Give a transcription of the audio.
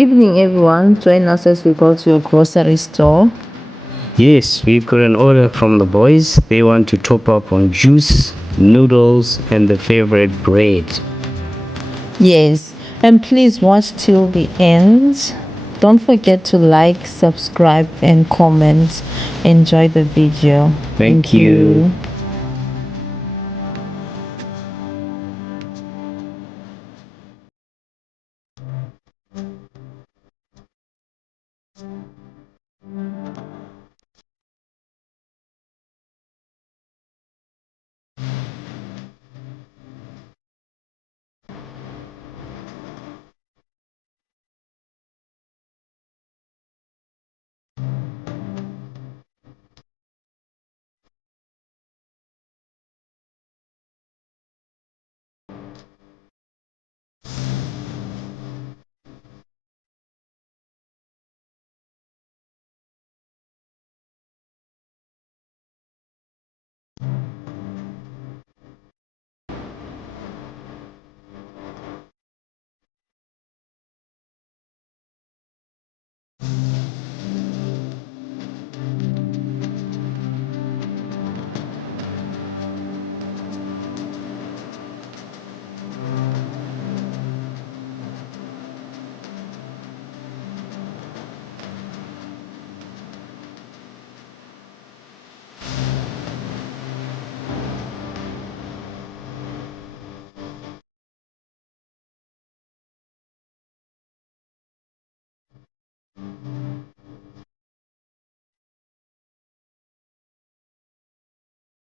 evening, everyone. Join us as we go to a grocery store. Yes, we've got an order from the boys. They want to top up on juice, noodles, and the favorite bread. Yes, and please watch till the end. Don't forget to like, subscribe, and comment. Enjoy the video. Thank you.